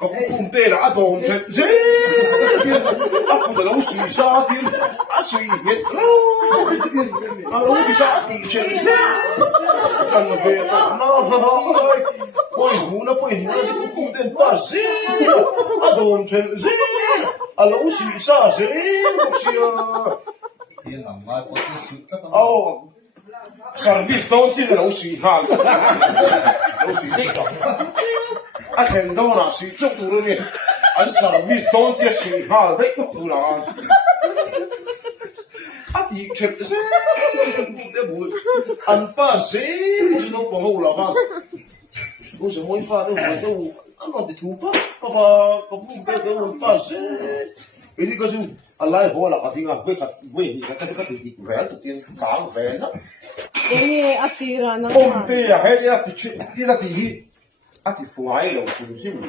咁空爹啦，當出啫，啊，我老樹沙啲，啊樹葉咯，啊老沙地出啫，真係別啦，背胡啦，你空爹巴啫，啊當出啫，啊老樹沙啫，是啊，天能啊，我啲雪得咁。哦。上邊當真係老樹下，老樹的啊，聽到啦，樹捉到啦咩？啊，上邊當真係樹下的不啦，啊，的確是，這不，安巴是，就能幫我啦哈。我想我發都我都，啊，我哋做吧，爸爸，個父輩都安巴是，你呢個就。Allah ho la katinga we ni ka ti vel ti sang vel na Ini atira na. Om te ya he ya ti ti la ti ati fuai lo kun sim